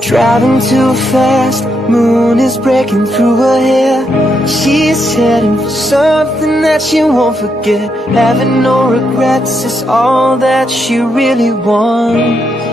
Driving too fast, moon is breaking through her hair. She's heading for something that she won't forget. Having no regrets is all that she really wants.